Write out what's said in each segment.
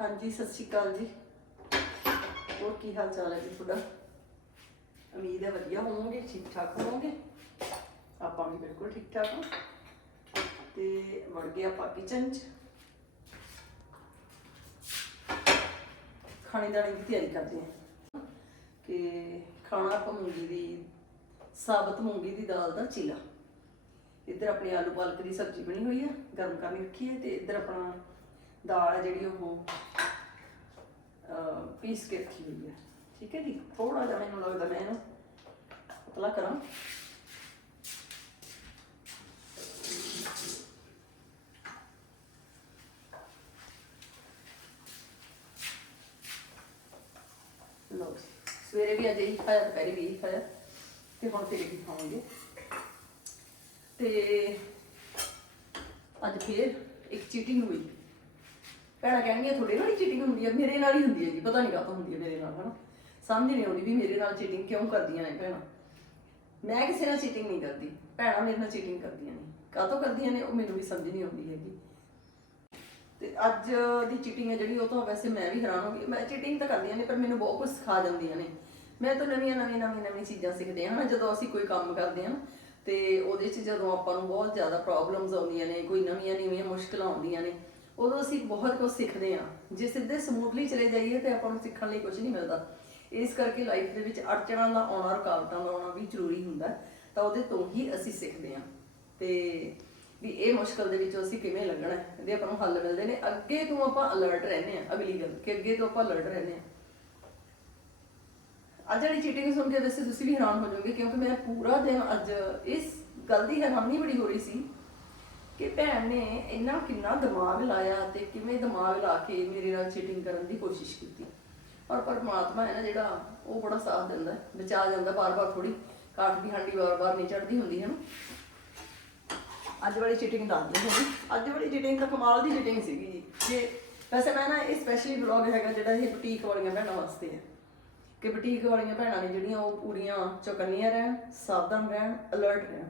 ਹਾਂਜੀ, ਸਤਿ ਸ਼੍ਰੀ ਅਕਾਲ ਜੀ। ਹੋਰ ਕੀ ਹਾਲ ਚਾਲ ਹੈ ਜੀ ਤੁਹਾਡਾ? ਉਮੀਦ ਹੈ ਵਧੀਆ ਹੋਵੋਗੇ ਠੀਕ ਠਾਕ ਹੋਵੋਗੇ? ਆਪਾਂ ਵੀ ਬਿਲਕੁਲ ਠੀਕ ਠਾਕ ਹਾਂ। ਤੇ ਵੜ ਗਏ ਆਪਾਂ ਕਿਚਨ 'ਚ। ਖਾਣੇ ਦਾਣੇ ਦੀ ਤਿਆਰੀ ਕਰਦੇ ਹਾਂ। ਕਿ ਖਾਣਾ ਆਪਾਂ ਮੂੰਗੀ ਦੀ, ਸਾਬਤ ਮੂੰਗੀ ਦੀ ਦਾਲ ਦਾ ਚੀਲਾ। ਇੱਧਰ ਆਪਣੀ ਆਲੂ ਪਾਲਕ ਦੀ ਸਬਜ਼ੀ ਬਣੀ ਹੋਈ ਆ ਗਰਮ ਕਰਨੀ ਰੱਖੀ ਹੈ ਤੇ ਇੱਧਰ ਆਪਣਾ ਦਾਲ ਹੈ ਜਿਹੜੀ ਉਹ ਪੀਸ ਕੇ ਰੱਖੀ ਹੋਈ ਹੈ। ਠੀਕ ਹੈ ਜੀ? ਥੋੜਾ ਜਿਹਾ ਮੈਨੂੰ ਲੱਗਦਾ ਮੈਂ ਇਹਨੂੰ ਪਤਲਾ ਕਰਾਂ। ਲਓ ਸਵੇਰੇ ਵੀ ਅੱਜ ਇਹੀ ਖਾਇਆ, ਦੁਪਹਿਰੇ ਵੀ ਇਹੀ ਖਾਇਆ ਤੇ ਹੁਣ ਫਿਰ ਵੀ ਖਾਵਾਂਗੇ। ਤੇ ਅੱਜ ਫਿਰ ਇੱਕ ਚੀਟਿੰਗ ਹੋਈ। ਭੈਣਾਂ ਕਹਿਣਗੀਆਂ, ਤੁਹਾਡੇ ਨਾਲ ਹੀ ਚੀਟਿੰਗ ਹੁੰਦੀ ਹੈ ਮੇਰੇ ਨਾਲ ਹੀ ਹੁੰਦੀ ਹੈ ਜੀ ਪਤਾ ਨਹੀਂ ਕਾਹਤੋਂ ਹੁੰਦੀ ਹੈ ਮੇਰੇ ਨਾਲ, ਹਨਾ? ਸਮਝ ਨਹੀਂ ਆਉਂਦੀ ਵੀ ਮੇਰੇ ਨਾਲ ਚੀਟਿੰਗ ਕਿਉਂ ਕਰਦੀਆਂ ਨੇ ਭੈਣਾਂ। ਮੈਂ ਕਿਸੇ ਨਾਲ ਚੀਟਿੰਗ ਨਹੀਂ ਕਰਦੀ, ਭੈਣਾਂ ਮੇਰੇ ਨਾਲ ਚੀਟਿੰਗ ਕਰਦੀਆਂ ਨੇ। ਕਾਹਤੋਂ ਕਰਦੀਆਂ ਨੇ, ਉਹ ਮੈਨੂੰ ਵੀ ਸਮਝ ਨਹੀਂ ਆਉਂਦੀ ਹੈਗੀ। ਤੇ ਅੱਜ ਦੀ ਚੀਟਿੰਗ ਹੈ ਜਿਹੜੀ, ਉਹ ਤਾਂ ਵੈਸੇ ਮੈਂ ਵੀ ਹੈਰਾਨ ਹੋ ਗਈ। ਮੈਂ ਚੀਟਿੰਗ ਤਾਂ ਕਰਦੀਆਂ ਨੇ, ਪਰ ਮੈਨੂੰ ਬਹੁਤ ਕੁਝ ਸਿਖਾ ਜਾਂਦੀਆਂ ਨੇ। ਮੈਂ ਤਾਂ ਨਵੀਆਂ ਨਵੀਆਂ ਨਵੀਆਂ ਨਵੀਆਂ ਚੀਜ਼ਾਂ ਸਿੱਖਦੇ ਹਾਂ ਨਾ ਜਦੋਂ ਅਸੀਂ ਕੋਈ ਕੰਮ ਕਰਦੇ ਹਾਂ, ਤੇ ਉਹਦੇ 'ਚ ਜਦੋਂ ਆਪਾਂ ਨੂੰ ਬਹੁਤ ਜ਼ਿਆਦਾ ਪ੍ਰੋਬਲਮਸ ਆਉਂਦੀਆਂ ਨੇ, ਕੋਈ ਨਵੀਆਂ ਨਵੀਆਂ ਮੁਸ਼ਕਲਾਂ ਆਉਂਦੀਆਂ ਨੇ ਉਦੋਂ ਅਸੀਂ ਬਹੁਤ ਕੁਝ ਸਿੱਖਦੇ ਹਾਂ। ਜੇ ਸਿੱਧੇ ਸਮੂਥਲੀ ਚਲੇ ਜਾਈਏ ਤੇ ਆਪਾਂ ਨੂੰ ਸਿੱਖਣ ਲਈ ਕੁਝ ਨਹੀਂ ਮਿਲਦਾ। ਇਸ ਕਰਕੇ ਲਾਈਫ ਦੇ ਵਿੱਚ ਅੜਚਣਾਂ ਦਾ ਆਉਣਾ, ਰੁਕਾਵਟਾਂ ਦਾ ਆਉਣਾ ਵੀ ਜ਼ਰੂਰੀ ਹੁੰਦਾ ਤਾਂ ਉਹਦੇ ਤੋਂ ਹੀ ਅਸੀਂ ਸਿੱਖਦੇ ਹਾਂ। ਤੇ ਵੀ ਇਹ ਮੁਸ਼ਕਲ ਦੇ ਵਿੱਚੋਂ ਅਸੀਂ ਕਿਵੇਂ ਲੰਘਣਾ ਹੈ, ਇਹਦੇ ਆਪਾਂ ਨੂੰ ਹੱਲ ਮਿਲਦੇ ਨੇ। ਅੱਗੇ ਤੋਂ ਆਪਾਂ ਅਲਰਟ ਰਹਿੰਦੇ ਹਾਂ ਅਗਲੀ ਗੱਲ, ਕਿ ਅੱਗੇ ਤੋਂ ਆਪਾਂ ਅਲਰਟ ਰਹਿੰਦੇ ਹਾਂ। ਅੱਜ ਵਾਲੀ ਚੀਟਿੰਗ ਸੁਣ ਕੇ ਵੈਸੇ ਤੁਸੀਂ ਵੀ ਹੈਰਾਨ ਹੋ ਜਾਓਗੇ, ਕਿਉਂਕਿ ਮੈਂ ਪੂਰਾ ਦਿਨ ਅੱਜ ਇਸ ਗੱਲ ਦੀ ਹੈਰਾਨੀ ਬੜੀ ਹੋ ਰਹੀ ਸੀ ਕਿ ਭੈਣ ਨੇ ਇੰਨਾ ਕਿੰਨਾ ਦਿਮਾਗ ਲਾਇਆ ਤੇ ਕਿਵੇਂ ਦਿਮਾਗ ਲਾ ਕੇ ਮੇਰੇ ਨਾਲ ਚੀਟਿੰਗ ਕਰਨ ਦੀ ਕੋਸ਼ਿਸ਼ ਕੀਤੀ। ਔਰ ਪਰਮਾਤਮਾ ਹੈ ਨਾ ਜਿਹੜਾ, ਉਹ ਬੜਾ ਸਾਥ ਦਿੰਦਾ ਬਚਾ ਜਾਂਦਾ ਬਾਰ-ਬਾਰ ਥੋੜੀ ਕਾਠ ਦੀ ਹਾਂਡੀ ਬਾਰ-ਬਾਰ ਨਹੀਂ ਚੜਦੀ ਹੁੰਦੀ, ਹੈ ਨਾ? ਅੱਜ ਵਾਲੀ ਚੀਟਿੰਗ ਦੱਸਦੀ ਹਾਂ ਅੱਜ ਵਾਲੀ ਚੀਟਿੰਗ ਤਾਂ ਕਮਾਲ ਦੀ ਚੀਟਿੰਗ ਸੀਗੀ ਜੀ। ਕਿ ਵੈਸੇ ਮੈਂ ਨਾ ਇਹ ਸਪੈਸ਼ਲੀ ਵਲੌਗ ਹੈਗਾ ਜਿਹੜਾ ਇਹ ਬੁਟੀਕ ਵਾਲੀਆਂ ਭੈਣਾਂ ਵਾਸਤੇ ਹੈ। ਕਿ ਬੁਟੀਕ ਵਾਲੀਆਂ ਭੈਣਾਂ ਨੇ ਜਿਹੜੀਆਂ ਉਹ ਪੂਰੀਆਂ ਚੌਕੰਨੀਆਂ ਰਹਿਣ, ਸਾਵਧਾਨ ਰਹਿਣ ਅਲਰਟ ਰਹਿਣ।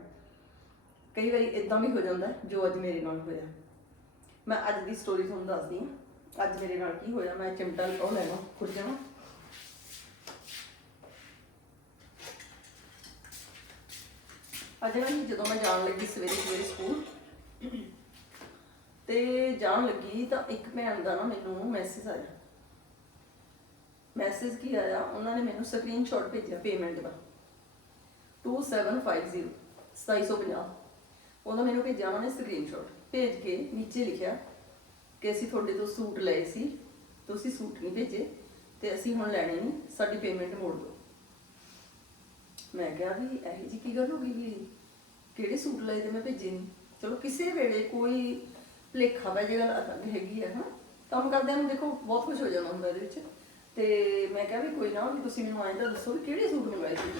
ਕਈ ਵਾਰੀ ਇਦਾਂ ਵੀ ਹੋ ਜਾਂਦਾ ਜੋ ਅੱਜ ਮੇਰੇ ਨਾਲ ਹੋਇਆ। ਮੈਂ ਅੱਜ ਦੀ ਸਟੋਰੀ ਤੁਹਾਨੂੰ ਦੱਸਦੀ ਹਾਂ। ਅੱਜ ਮੇਰੇ ਨਾਲ ਕੀ ਹੋਇਆ, ਮੈਂ ਚਿਮਟਾ ਉਹ ਲੈਣਾ ਖੁਰਜਾ ਅੱਜ ਨਾ ਜਦੋਂ ਮੈਂ ਜਾਣ ਲੱਗੀ ਸਵੇਰੇ ਸਵੇਰੇ ਸਕੂਲ, ਤੇ ਜਾਣ ਲੱਗੀ ਤਾਂ ਇੱਕ ਭੈਣ ਦਾ ਨਾ ਮੈਨੂੰ ਮੈਸੇਜ ਆਇਆ। ਮੈਸੇਜ ਕੀ ਆਇਆ? ਉਹਨਾਂ ਨੇ ਮੈਨੂੰ ਸਕਰੀਨਸ਼ਾਟ ਭੇਜਿਆ ਪੇਮੈਂਟ ਦਾ। 2750 2750 ਉਹਦਾ ਮੈਨੂੰ ਭੇਜਿਆ, ਉਹਨਾਂ ਨੇ ਸਕਰੀਨਸ਼ਾਟ ਭੇਜ ਕੇ ਨੀਚੇ ਲਿਖਿਆ ਕਿ ਅਸੀਂ ਤੁਹਾਡੇ ਤੋਂ ਸੂਟ ਲਏ ਸੀ, ਤੁਸੀਂ ਸੂਟ ਨਹੀਂ ਭੇਜੇ ਤੇ ਅਸੀਂ ਹੁਣ ਲੈਣੇ ਨਹੀਂ, ਸਾਡੀ ਪੇਮੈਂਟ ਮੋੜ ਦਿਓ। ਮੈਂ ਕਿਹਾ ਵੀ ਇਹੋ ਜੀ ਕੀ ਗੱਲ ਹੋ ਗਈ ਵੀ ਕਿਹੜੇ ਸੂਟ ਲਏ ਤੇ ਮੈਂ ਭੇਜੇ ਨਹੀਂ? ਚਲੋ ਕਿਸੇ ਵੇਲੇ ਕੋਈ ਭੁਲੇਖਾ ਪੈ ਜੇ ਗੱਲ ਅਲੱਗ ਹੈਗੀ ਹੈ ਹਾਂ ਕੰਮ ਕਰਦਿਆਂ ਨੂੰ ਦੇਖੋ, ਬਹੁਤ ਖੁਸ਼ ਹੋ ਜਾਂਦਾ ਹੁੰਦਾ ਇਹਦੇ ਵਿੱਚ। ਤੇ ਮੈਂ ਕਿਹਾ ਵੀ ਕੋਈ ਨਾ ਵੀ ਤੁਸੀਂ ਮੈਨੂੰ ਆਏ ਤਾਂ ਦੱਸੋ ਵੀ ਕਿਹੜੇ ਸੂਟ ਮੰਗਾਏ ਸੀ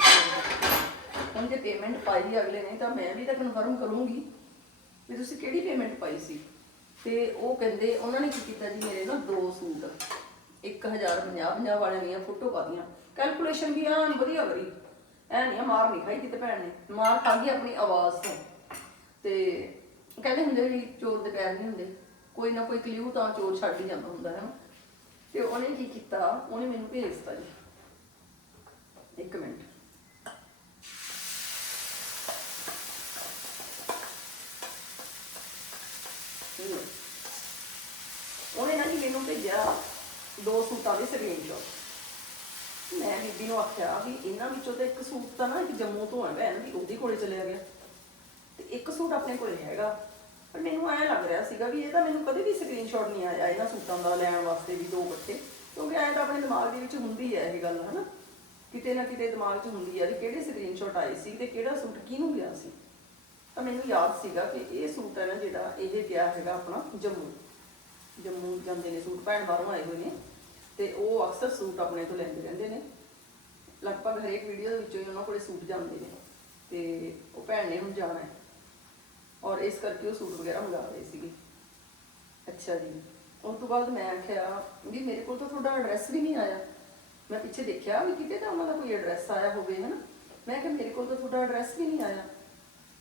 ਹੁਣ ਜੇ ਪੇਮੈਂਟ ਪਾਈ ਅਗਲੇ ਨੇ ਤਾਂ ਮੈਂ ਵੀ ਤਾਂ ਕਨਫਰਮ ਕਰੂੰਗੀ ਵੀ ਤੁਸੀਂ ਕਿਹੜੀ ਪੇਮੈਂਟ ਪਾਈ ਸੀ। ਤੇ ਉਹ ਕਹਿੰਦੇ ਉਹਨਾਂ ਨੇ ਕੀ ਕੀਤਾ ਜੀ ਮੇਰੇ ਨਾਲ ਦੋ ਸੂਟ 1050 50 ਵਾਲਿਆਂ ਦੀਆਂ ਫੋਟੋ ਪਾਦੀਆਂ ਕੈਲਕੂਲੇਸ਼ਨ ਵੀ ਆਂ ਵਧੀਆ ਕਰੀ। ਐ ਨਹੀਂ ਆ, ਮਾਰ ਨਹੀਂ ਖਾਈ ਕਿਤੇ ਭੈਣ ਨੇ। ਮਾਰ ਖਾ ਗਈ ਆਪਣੀ ਆਵਾਜ਼ ਤੋਂ। ਤੇ ਕਹਿੰਦੇ ਹੁੰਦੇ ਵੀ ਚੋਰ ਦੇ ਪੈਰ ਨਹੀਂ ਹੁੰਦੇ। ਕੋਈ ਨਾ ਕੋਈ ਕਲਿਊ ਤਾਂ ਚੋਰ ਛੱਡ ਹੀ ਜਾਂਦਾ ਹੁੰਦਾ ਹੈ ਨਾ। ਤੇ ਉਹਨੇ ਕੀ ਕੀਤਾ? ਉਹਨੇ ਮੈਨੂੰ ਭੇਜਤਾ ਜੀ ਇੱਕ ਮਿੰਟ ਲਓ। ਉਹਨੇ ਨਾ ਜੀ ਮੈਨੂੰ ਭੇਜਿਆ ਦੋ ਸੂਟਾਂ ਦੇ ਸਕਰੀਨਸ਼ਾਟ ਮੈਂ ਆਖਿਆ ਵੀ ਇਹਨਾਂ ਵਿੱਚੋਂ ਤਾਂ ਇੱਕ ਸੂਟ ਤਾਂ ਨਾ ਇੱਕ ਜੰਮੂ ਤੋਂ ਹੈ ਭੈਣ ਵੀ ਉਹਦੇ ਕੋਲੇ ਚਲਿਆ ਗਿਆ। ਤੇ ਇੱਕ ਸੂਟ ਆਪਣੇ ਕੋਲੇ ਹੈਗਾ। ਪਰ ਮੈਨੂੰ ਐਂ ਲੱਗ ਰਿਹਾ ਸੀਗਾ ਵੀ ਇਹ ਤਾਂ ਮੈਨੂੰ ਕਦੇ ਵੀ ਸਕਰੀਨਸ਼ਾਟ ਨਹੀਂ ਆਇਆ ਇਹਨਾਂ ਸੂਟਾਂ ਦਾ ਲੈਣ ਵਾਸਤੇ ਵੀ ਦੋ ਇਕੱਠੇ ਕਿਉਂਕਿ ਐਂ ਤਾਂ ਆਪਣੇ ਦਿਮਾਗ ਦੇ ਵਿੱਚ ਹੁੰਦੀ ਹੈ ਇਹ ਗੱਲ, ਹਨਾ? ਕਿਤੇ ਨਾ ਕਿਤੇ ਦਿਮਾਗ 'ਚ ਹੁੰਦੀ ਹੈ ਵੀ ਕਿਹੜੇ ਸਕਰੀਨਸ਼ਾਟ ਆਏ ਸੀ ਤੇ ਕਿਹੜਾ ਸੂਟ ਕਿਹਨੂੰ ਗਿਆ ਸੀ। ਤਾਂ ਮੈਨੂੰ ਯਾਦ ਸੀਗਾ ਕਿ ਇਹ ਸੂਟ ਹੈ ਨਾ ਜਿਹੜਾ ਇਹ ਗਿਆ ਹੈਗਾ ਆਪਣਾ ਜੰਮੂ। ਜੰਮੂ ਜਾਂਦੇ ਨੇ ਸੂਟ, ਭੈਣ ਬਾਹਰੋਂ ਆਏ ਹੋਏ ਨੇ। ਤੇ ਉਹ ਅਕਸਰ ਸੂਟ ਆਪਣੇ ਤੋਂ ਲੈਂਦੇ ਰਹਿੰਦੇ ਨੇ। ਲਗਭਗ ਹਰੇਕ ਵੀਡੀਓ ਦੇ ਵਿੱਚੋਂ ਹੀ ਉਹਨਾਂ ਕੋਲੇ ਸੂਟ ਜਾਂਦੇ ਨੇ ਤੇ ਉਹ ਭੈਣ ਨੇ ਹੁਣ ਜਾਣਾ ਹੈ। ਔਰ ਇਸ ਕਰਕੇ ਉਹ ਸੂਟ ਵਗੈਰਾ ਮੰਗਾ ਰਹੇ ਸੀਗੇ। ਅੱਛਾ ਜੀ। ਉਸ ਤੋਂ ਬਾਅਦ ਮੈਂ ਆਖਿਆ, ਵੀ ਮੇਰੇ ਕੋਲ ਤਾਂ ਤੁਹਾਡਾ ਐਡਰੈਸ ਵੀ ਨਹੀਂ ਆਇਆ। ਮੈਂ ਪਿੱਛੇ ਦੇਖਿਆ ਵੀ ਕਿਤੇ ਤਾਂ ਉਹਨਾਂ ਦਾ ਕੋਈ ਐਡਰੈਸ ਆਇਆ ਹੋਵੇ, ਹਨਾ? ਮੈਂ ਕਿਹਾ, ਮੇਰੇ ਕੋਲ ਤਾਂ ਤੁਹਾਡਾ ਐਡਰੈਸ ਵੀ ਨਹੀਂ ਆਇਆ।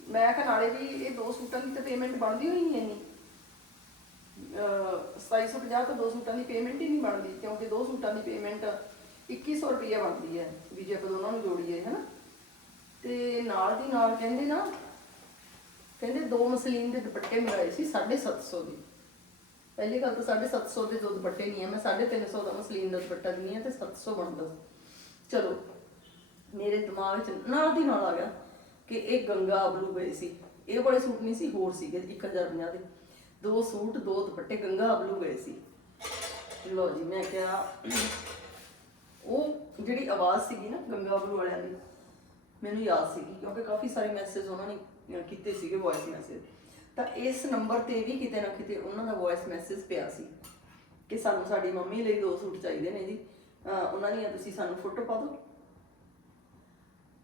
ਮੈਂ ਕਿਹਾ, ਨਾਲੇ ਵੀ ਇਹ ਦੋ ਸੂਟਾਂ ਦੀ ਤਾਂ ਪੇਮੈਂਟ ਬਣਦੀ ਹੋਈ ਨਹੀਂ ਇੰਨੀ। ਅਹ 2750 ਜਾਂ ਤਾਂ ਦੋ ਸੂਟਾਂ ਦੀ ਪੇਮੈਂਟ ਹੀ ਨਹੀਂ ਬਣਦੀ, ਕਿਉਂਕਿ ਦੋ ਸੂਟਾਂ ਦੀ ਪੇਮੈਂਟ 2100 ਰੁਪਏ ਬਣਦੀ ਹੈ, ਵੀ ਜੇ ਆਪਾਂ ਦੋਨਾਂ ਨੂੰ ਜੋੜੀਏ, ਹਨਾ? ਤੇ ਨਾਲ ਦੀ ਨਾਲ ਕਹਿੰਦੇ ਨਾ, ਕਹਿੰਦੇ ਦੋ ਮਸਲੀਨ ਦੇ ਦੁਪੱਟੇ ਮਿਲਾਏ ਸੀ 750 ਦੇ। ਪਹਿਲੀ ਗੱਲ ਤਾਂ 750 ਦੇ ਦੋ ਦੁਪੱਟੇ ਨਹੀਂ ਆ ਮੈਂ 350 ਦਾ ਮਸਲੀਨ ਦਾ ਦੁਪੱਟਾ ਦਿੰਦੀ ਆ ਤੇ 700 ਬਣਦਾ। ਸੀ। ਚਲੋ, ਮੇਰੇ ਦਿਮਾਗ 'ਚ ਨਾਲ ਦੀ ਨਾਲ ਆ ਗਿਆ ਕਿ ਇਹ ਗੰਗਾ ਬਲੂ ਗਏ ਸੀ। ਇਹ ਵਾਲੇ ਸੂਟ ਨਹੀਂ ਸੀ, ਹੋਰ ਸੀਗੇ 1050 ਦੇ। ਦੋ ਸੂਟ, ਦੋ ਦੁਪੱਟੇ ਗੰਗਾ ਬਲੂ ਗਏ ਸੀ। ਲੋ ਜੀ, ਮੈਂ ਕਿਹਾ ਉਹ ਜਿਹੜੀ ਆਵਾਜ਼ ਸੀਗੀ ਨਾ ਗੰਗਾ ਬਲੂ ਵਾਲਿਆਂ ਦੀ ਮੈਨੂੰ ਯਾਦ ਸੀਗੀ ਕਿਉਂਕਿ ਕਾਫੀ ਸਾਰੇ ਮੈਸੇਜ ਉਹਨਾਂ ਨੇ ਕੀਤੇ ਸੀਗੇ ਵੌਇਸ ਮੈਸੇਜ ਤਾਂ ਇਸ ਨੰਬਰ ਤੇ ਵੀ ਕਿਤੇ ਨਾ ਕਿਤੇ ਉਹਨਾਂ ਦਾ ਵੌਇਸ ਮੈਸੇਜ ਪਿਆ ਸੀ ਕਿ ਸਾਨੂੰ ਸਾਡੀ ਮੰਮੀ ਲਈ ਦੋ ਸੂਟ ਚਾਹੀਦੇ ਨੇ ਜੀ। ਅਹ, ਉਹਨਾਂ ਦੀਆਂ ਤੁਸੀਂ ਸਾਨੂੰ ਫੋਟੋ ਪਾ ਦਿਓ।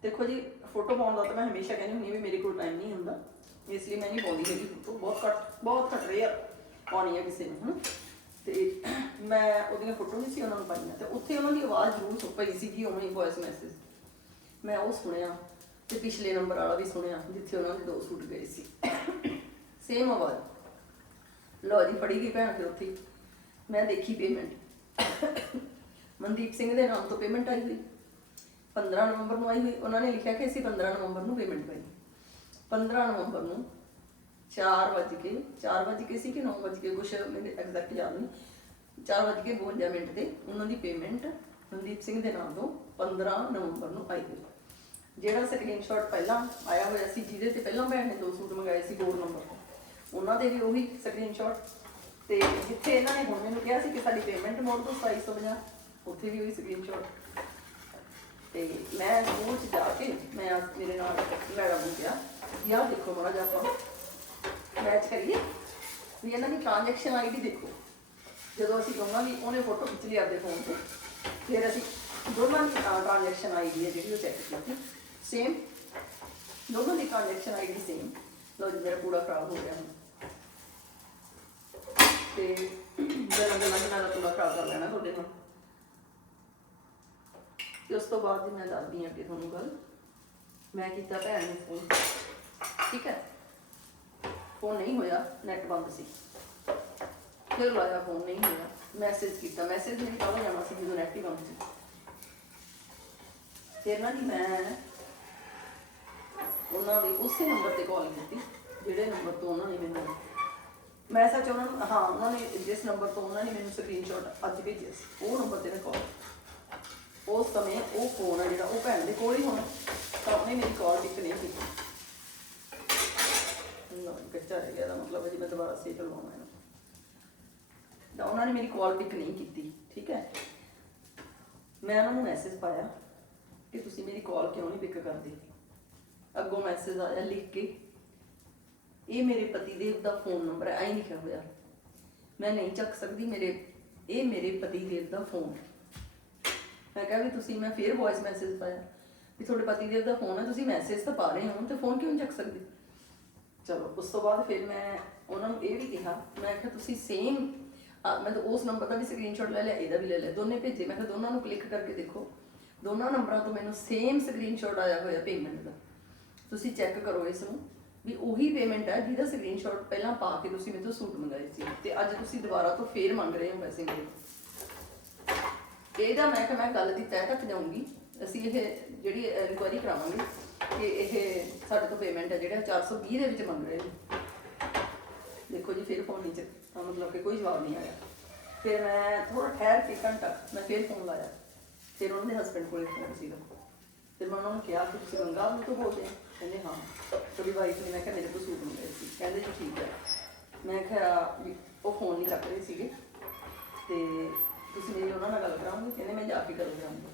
ਦੇਖੋ ਜੀ ਫੋਟੋ ਪਾਉਣ ਦਾ ਤਾਂ ਮੈਂ ਹਮੇਸ਼ਾ ਕਹਿੰਦੀ ਹੁੰਦੀ ਵੀ ਮੇਰੇ ਕੋਲ ਟਾਈਮ ਨਹੀਂ ਹੁੰਦਾ। ਇਸ ਲਈ ਮੈਂ ਨਹੀਂ ਪਾਉਂਦੀ ਹੈਗੀ ਫੋਟੋ ਬਹੁਤ ਘੱਟ ਬਹੁਤ ਘੱਟ ਰੇਅਰ ਪਾਉਣੀ ਹੈ ਕਿਸੇ ਨੂੰ ਹਨਾ? ਤੇ ਮੈਂ ਉਹਦੀਆਂ ਫੋਟੋ ਨਹੀਂ ਸੀ, ਉਹਨਾਂ ਨੂੰ ਪਾਈਆਂ। ਤੇ ਉੱਥੇ ਉਹਨਾਂ ਦੀ ਆਵਾਜ਼ ਜ਼ਰੂਰ ਸੁ ਪਈ ਸੀਗੀ ਉਵੇਂ ਹੀ ਵੌਇਸ ਮੈਸੇਜ ਮੈਂ ਉਹ ਸੁਣਿਆ ਤੇ ਪਿਛਲੇ ਨੰਬਰ ਵਾਲਾ ਵੀ ਸੁਣਿਆ, ਜਿੱਥੇ ਉਹਨਾਂ ਦੇ ਦੋ ਸੂਟ ਗਏ ਸੀ। ਸੇਮ ਆਵਾਜ਼। ਲੋ ਜੀ, ਫੜੀ ਗਈ ਭੈਣ ਫਿਰ ਉੱਥੇ। ਮੈਂ ਦੇਖੀ ਪੇਮੈਂਟ ਮਨਦੀਪ ਸਿੰਘ ਦੇ ਨਾਮ ਤੋਂ ਪੇਮੈਂਟ ਆਈ ਹੋਈ। 15 ਨਵੰਬਰ ਨੂੰ ਆਈ ਹੋਈ। ਉਹਨਾਂ ਨੇ ਲਿਖਿਆ ਕਿ ਅਸੀਂ 15 ਨਵੰਬਰ ਨੂੰ ਪੇਮੈਂਟ ਪਾਈ। 15 ਨਵੰਬਰ ਨੂੰ ਚਾਰ ਵੱਜ ਕੇ, ਚਾਰ ਵੱਜ ਕੇ ਸੀ ਕਿ 9 ਵੱਜ ਕੇ, ਕੁਛ ਮੈਨੂੰ ਐਗਜ਼ੈਕਟ ਯਾਦ ਨਹੀਂ। 4 ਵਜੇ ਕੇ 52 ਮਿੰਟ ਤੇ ਉਹਨਾਂ ਦੀ ਪੇਮੈਂਟ ਮਨਦੀਪ ਸਿੰਘ ਦੇ ਨਾਮ ਤੋਂ 15 ਨਵੰਬਰ ਨੂੰ ਆਈ ਹੋਈ। ਜਿਹੜਾ ਸਕਰੀਨਸ਼ਾਟ ਪਹਿਲਾਂ ਆਇਆ ਹੋਇਆ ਸੀ, ਜਿਹਦੇ ਤੇ ਪਹਿਲਾਂ ਭੈਣ ਨੇ ਦੋ ਸੂਟ ਮੰਗਾਏ ਸੀ ਦੋ ਨੰਬਰ ਤੋਂ। ਉਹਨਾਂ ਦੇ ਵੀ ਉਹੀ ਸਕਰੀਨਸ਼ਾਟ ਤੇ ਜਿੱਥੇ ਇਹਨਾਂ ਨੇ ਹੁਣ ਮੈਨੂੰ ਕਿਹਾ ਸੀ ਕਿ ਸਾਡੀ ਪੇਮੈਂਟ ਮੋੜ ਦੋ 2750 ਉੱਥੇ ਵੀ ਉਹੀ ਸਕਰੀਨਸ਼ਾਟ ਤੇ ਮੈਂ ਸਕੂਲ ਚ ਜਾ ਕੇ ਮੈਂ ਮੇਰੇ ਨਾਲ ਮੈਡਮ ਨੂੰ ਕਿਹਾ ਯਾਰ ਦੇਖੋ ਮਾੜਾ ਜਿਹਾ ਆਪਾਂ ਮੈਚ ਕਰੀਏ ਵੀ ਇਹਨਾਂ ਦੀ ਟ੍ਰਾਂਜੈਕਸ਼ਨ ਆਈਡੀ ਦੇਖੋ। ਜਦੋਂ ਅਸੀਂ ਦੋਨਾਂ ਉਹਨੇ ਫੋਟੋ ਖਿੱਚ ਲਈ ਆਪਦੇ ਫੋਨ ਤੇ। ਫਿਰ ਅਸੀਂ ਦੋਨਾਂ ਦੀ ਟ੍ਰਾਂਜੈਕਸ਼ਨ ਆਈਡੀ ਹੈ ਜਿਹੜੀ ਉਹ ਚੈੱਕ ਕੀਤੀ। ਸੇਮ ਦੋਨਾਂ ਦੀ ਟ੍ਰਾਂਜੈਕਸ਼ਨ ਆਈਡੀ ਸੇਮ ਲੋ ਜੀ, ਮੇਰਾ ਪੂਰਾ ਖਰਾਬ ਹੋ ਗਿਆ ਹੁਣ। ਤੇ ਜਰਾ ਜਰਾ ਮੈਂ ਦਾ ਪੂਰਾ ਖਰਾਬ ਕਰ ਲੈਣਾ ਤੁਹਾਡੇ ਨਾਲ। ਤੇ ਉਸ ਤੋਂ ਬਾਅਦ ਜੀ ਮੈਂ ਦੱਸਦੀ ਹਾਂ ਅੱਗੇ ਤੁਹਾਨੂੰ ਗੱਲ। ਮੈਂ ਕੀਤਾ ਭੈਣ ਨੂੰ ਫੋਨ ਠੀਕ ਹੈ? ਫੋਨ ਨਹੀਂ ਹੋਇਆ ਨੈਟ ਬੰਦ ਸੀ। ਫਿਰ ਲਾਇਆ ਫੋਨ, ਨਹੀਂ ਹੋਇਆ। ਮੈਸੇਜ ਕੀਤਾ। ਮੈਸੇਜ ਨਹੀਂ ਕੱਲ ਜਾਣਾ ਸੀ, ਜਦੋਂ ਨੈਟ ਹੀ ਬੰਦ ਸੀ। ਫਿਰ ਨਾ ਜੀ ਮੈਂ ਉਹਨਾਂ ਦੇ ਉਸੇ ਨੰਬਰ ਤੇ ਕਾਲ ਕੀਤੀ, ਜਿਹੜੇ ਨੰਬਰ ਤੋਂ ਉਹਨਾਂ ਨੇ ਮੈਨੂੰ ਮੈਂ ਸੱਚ ਉਹਨਾਂ ਨੂੰ ਹਾਂ, ਉਹਨਾਂ ਨੇ ਜਿਸ ਨੰਬਰ ਤੋਂ ਉਹਨਾਂ ਨੇ ਮੈਨੂੰ ਸਕਰੀਨਸ਼ਾਟ ਅੱਜ ਭੇਜਿਆ ਸੀ, ਉਹ ਨੰਬਰ ਤੇ ਮੈਂ ਕਾਲ ਉਸ ਸਮੇਂ ਉਹ ਫੋਨ ਆ ਜਿਹੜਾ, ਉਹ ਭੈਣ ਦੇ ਕੋਲ ਹੀ ਹੋਣਾ, ਤਾਂ ਉਹਨੇ ਮੇਰੀ ਕਾਲ ਪਿਕ ਨਹੀਂ ਕੀਤੀ। ਕੱਚਾ ਰਹਿ ਗਿਆ ਦਾ ਮਤਲਬ ਹੈ ਜੀ, ਮੈਂ ਦੁਬਾਰਾ ਸੇ ਚਲਵਾਉਣਾ ਇਹਨੂੰ। ਤਾਂ ਉਹਨਾਂ ਨੇ ਮੇਰੀ ਕਾਲ ਪਿਕ ਨਹੀਂ ਕੀਤੀ, ਠੀਕ ਹੈ? ਮੈਂ ਉਹਨਾਂ ਨੂੰ ਮੈਸੇਜ ਪਾਇਆ ਕਿ ਤੁਸੀਂ ਮੇਰੀ ਕਾਲ ਕਿਉਂ ਨਹੀਂ ਪਿਕ ਕਰਦੇ? ਅੱਗੋਂ ਮੈਸੇਜ ਆਇਆ ਲਿਖ ਕੇ, ਇਹ ਮੇਰੇ ਪਤੀ ਦੇਵ ਦਾ ਫੋਨ ਨੰਬਰ ਹੈ, ਐਂ ਲਿਖਿਆ ਹੋਇਆ। ਮੈਂ ਨਹੀਂ ਚੱਕ ਸਕਦੀ ਮੇਰੇ, ਇਹ ਮੇਰੇ ਪਤੀ ਦੇਵ ਦਾ ਫੋਨ ਮੈਂ ਕਿਹਾ ਵੀ ਤੁਸੀਂ, ਮੈਂ ਫੇਰ ਵੌਇਸ ਮੈਸੇਜ ਪਾਇਆ ਵੀ ਤੁਹਾਡੇ ਪਤੀ ਦੇਵ ਦਾ ਫੋਨ ਹੈ, ਤੁਸੀਂ ਮੈਸੇਜ ਤਾਂ ਪਾ ਰਹੇ ਹੋ, ਤੇ ਫੋਨ ਕਿਉਂ ਨਹੀਂ ਚੱਕ ਸਕਦੇ? ਚਲੋ, ਉਸ ਤੋਂ ਬਾਅਦ ਫਿਰ ਮੈਂ ਉਹਨਾਂ ਨੂੰ ਇਹ ਵੀ ਕਿਹਾ, ਮੈਂ ਕਿਹਾ, ਤੁਸੀਂ ਸੇਮ ਮੈਂ ਤਾਂ ਉਸ ਨੰਬਰ ਦਾ ਵੀ ਸਕਰੀਨਸ਼ਾਟ ਲੈ ਲਿਆ, ਇਹਦਾ ਵੀ ਲੈ ਲਿਆ, ਦੋਨੇ ਭੇਜੇ। ਮੈਂ ਕਿਹਾ, ਦੋਨਾਂ ਨੂੰ ਕਲਿੱਕ ਕਰਕੇ ਦੇਖੋ, ਦੋਨਾਂ ਨੰਬਰਾਂ ਤੋਂ ਮੈਨੂੰ ਸੇਮ ਸਕਰੀਨਸ਼ਾਟ ਆਇਆ ਹੋਇਆ ਪੇਮੈਂਟ ਦਾ। ਤੁਸੀਂ ਚੈੱਕ ਕਰੋ ਇਸ ਨੂੰ ਵੀ ਉਹੀ ਪੇਮੈਂਟ ਹੈ ਜਿਹਦਾ ਸਕਰੀਨਸ਼ਾਟ ਪਹਿਲਾਂ ਪਾ ਕੇ ਤੁਸੀਂ ਮੇਰੇ ਤੋਂ ਸੂਟ ਮੰਗਾਏ ਸੀ ਤੇ ਅੱਜ ਤੁਸੀਂ ਦੁਬਾਰਾ ਤੋਂ ਫੇਰ ਮੰਗ ਰਹੇ ਹੋ ਪੈਸੇ ਮੇਰੇ ਇਹਦਾ ਮੈਂ ਕਿ ਮੈਂ ਗੱਲ ਦੀ ਤਹਿ ਤੱਕ ਜਾਊਂਗੀ। ਅਸੀਂ ਇਹ ਜਿਹੜੀ ਇਨਕੁਆਇਰੀ ਕਰਾਵਾਂਗੇ। ਕਿ ਇਹ ਸਾਡੇ ਤੋਂ ਪੇਮੈਂਟ ਹੈ ਜਿਹੜਾ 420 ਦੇ ਵਿੱਚ ਮੰਗ ਰਹੇ ਨੇ। ਦੇਖੋ ਜੀ, ਫਿਰ ਫੋਨ ਨਹੀਂ ਚੱਕ ਮਤਲਬ ਕਿ ਕੋਈ ਜਵਾਬ ਨਹੀਂ ਆਇਆ। ਫਿਰ ਮੈਂ ਥੋੜਾ ਠਹਿਰ ਕੇ ਘੰਟਾ ਮੈਂ ਫਿਰ ਫੋਨ ਲਾਇਆ। ਫਿਰ ਉਹਨਾਂ ਦੇ ਹਸਬੰਡ ਕੋਲ ਫੋਨ ਸੀਗਾ। ਫਿਰ ਮੈਂ ਉਹਨਾਂ ਨੂੰ ਕਿਹਾ ਕਿ ਤੁਸੀਂ ਗੰਗਾ ਨੂੰ ਤੋਂ ਬੋਲਦੇ ਹੋ ਕਹਿੰਦੇ ਹਾਂ। ਤੁਹਾਡੀ ਵਾਈਫ ਨੇ, ਮੈਂ ਕਿਹਾ ਮੇਰੇ ਤੋਂ ਸੂਟ ਮੰਗਵਾਏ ਸੀ। ਕਹਿੰਦੇ ਜੀ ਠੀਕ ਹੈ। ਮੈਂ ਕਿਹਾ ਵੀ ਉਹ ਫੋਨ ਨਹੀਂ ਚੱਕ ਰਹੇ ਸੀਗੇ। ਤੇ ਤੁਸੀਂ ਮੇਰੀ ਉਹਨਾਂ ਨਾਲ ਗੱਲ ਕਰਾਉਂਗੇ। ਕਹਿੰਦੇ ਮੈਂ ਜਾ ਕੇ ਗੱਲ ਕਰਾਂਗਾ।